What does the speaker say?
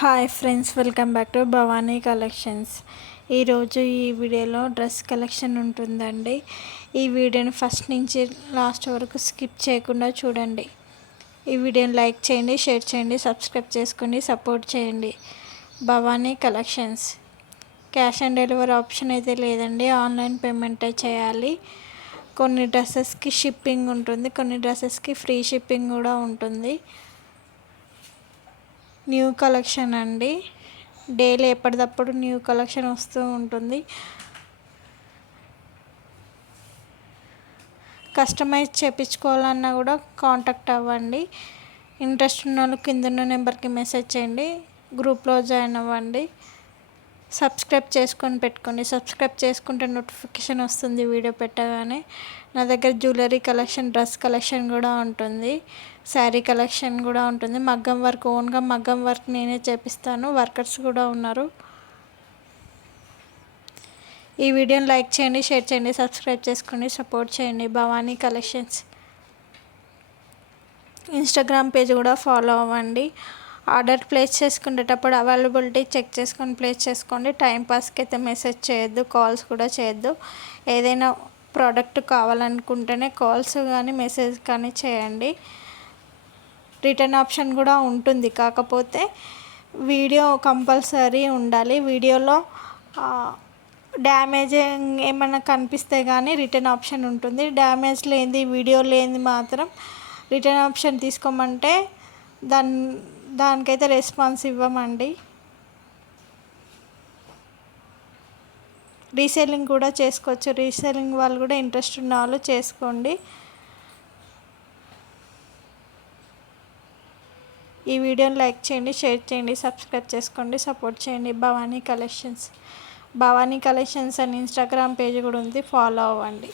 Hi friends, welcome back to Bhavani collections. ఈరోజు ఈ వీడియోలో డ్రెస్ కలెక్షన్ ఉంటుందండి. ఈ వీడియోని ఫస్ట్ నుంచి లాస్ట్ వరకు స్కిప్ చేయకుండా చూడండి. ఈ వీడియోని లైక్ చేయండి, షేర్ చేయండి, సబ్స్క్రైబ్ చేసుకొని సపోర్ట్ చేయండి. Bhavani collections. Cash on delivery option అయితే లేదండి, ఆన్లైన్ పేమెంటే చేయాలి. కొన్ని డ్రెస్సెస్కి షిప్పింగ్ ఉంటుంది, కొన్ని డ్రెస్సెస్కి ఫ్రీ షిప్పింగ్ కూడా ఉంటుంది. న్యూ కలెక్షన్ అండి, డైలీ ఎప్పటికప్పుడు న్యూ కలెక్షన్ వస్తూ ఉంటుంది. కస్టమైజ్ చేయించుకోవాలన్నా కూడా కాంటాక్ట్ అవ్వండి. ఇంట్రెస్ట్ ఉన్న వాళ్ళు కింద నెంబర్కి మెసేజ్ చేయండి, గ్రూప్లో జాయిన్ అవ్వండి. సబ్స్క్రైబ్ చేసుకొని పెట్టుకోండి. సబ్స్క్రైబ్ చేసుకుంటే నోటిఫికేషన్ వస్తుంది వీడియో పెట్టగానే. నా దగ్గర జ్యువెలరీ కలెక్షన్, డ్రెస్ కలెక్షన్ కూడా ఉంటుంది, శారీ కలెక్షన్ కూడా ఉంటుంది. మగ్గం వర్క్, ఓన్గా మగ్గం వర్క్ నేనే చేపిస్తాను, వర్కర్స్ కూడా ఉన్నారు. ఈ వీడియోని లైక్ చేయండి, షేర్ చేయండి, సబ్స్క్రైబ్ చేసుకోండి, సపోర్ట్ చేయండి. భవానీ కలెక్షన్స్ ఇన్స్టాగ్రామ్ పేజ్ కూడా ఫాలో అవ్వండి. ఆర్డర్ ప్లేస్ చేసుకునేటప్పుడు అవైలబిలిటీ చెక్ చేసుకొని ప్లేస్ చేసుకోండి. టైంపాస్కి అయితే మెసేజ్ చేయొద్దు, కాల్స్ కూడా చేయొద్దు. ఏదైనా ప్రోడక్ట్ కావాలనుకుంటేనే కాల్స్ కానీ మెసేజ్ కానీ చేయండి. రిటర్న్ ఆప్షన్ కూడా ఉంటుంది, కాకపోతే వీడియో కంపల్సరీ ఉండాలి. వీడియోలో డ్యామేజ్ ఏమైనా కనిపిస్తే కానీ రిటర్న్ ఆప్షన్ ఉంటుంది. డ్యామేజ్ లేనిది, వీడియో లేనిది మాత్రం రిటర్న్ ఆప్షన్ తీసుకోమంటే దానికైతే రెస్పాన్స్ ఇవ్వమండి. రీసేలింగ్ కూడా చేసుకోవచ్చు, రీసేలింగ్ వాళ్ళు కూడా ఇంట్రెస్ట్ ఉన్న వాళ్ళు చేసుకోండి. ఈ వీడియోని లైక్ చేయండి, షేర్ చేయండి, సబ్స్క్రైబ్ చేసుకోండి, సపోర్ట్ చేయండి. భవానీ కలెక్షన్స్ అని ఇన్స్టాగ్రామ్ పేజ్ కూడా ఉంది, ఫాలో అవ్వండి.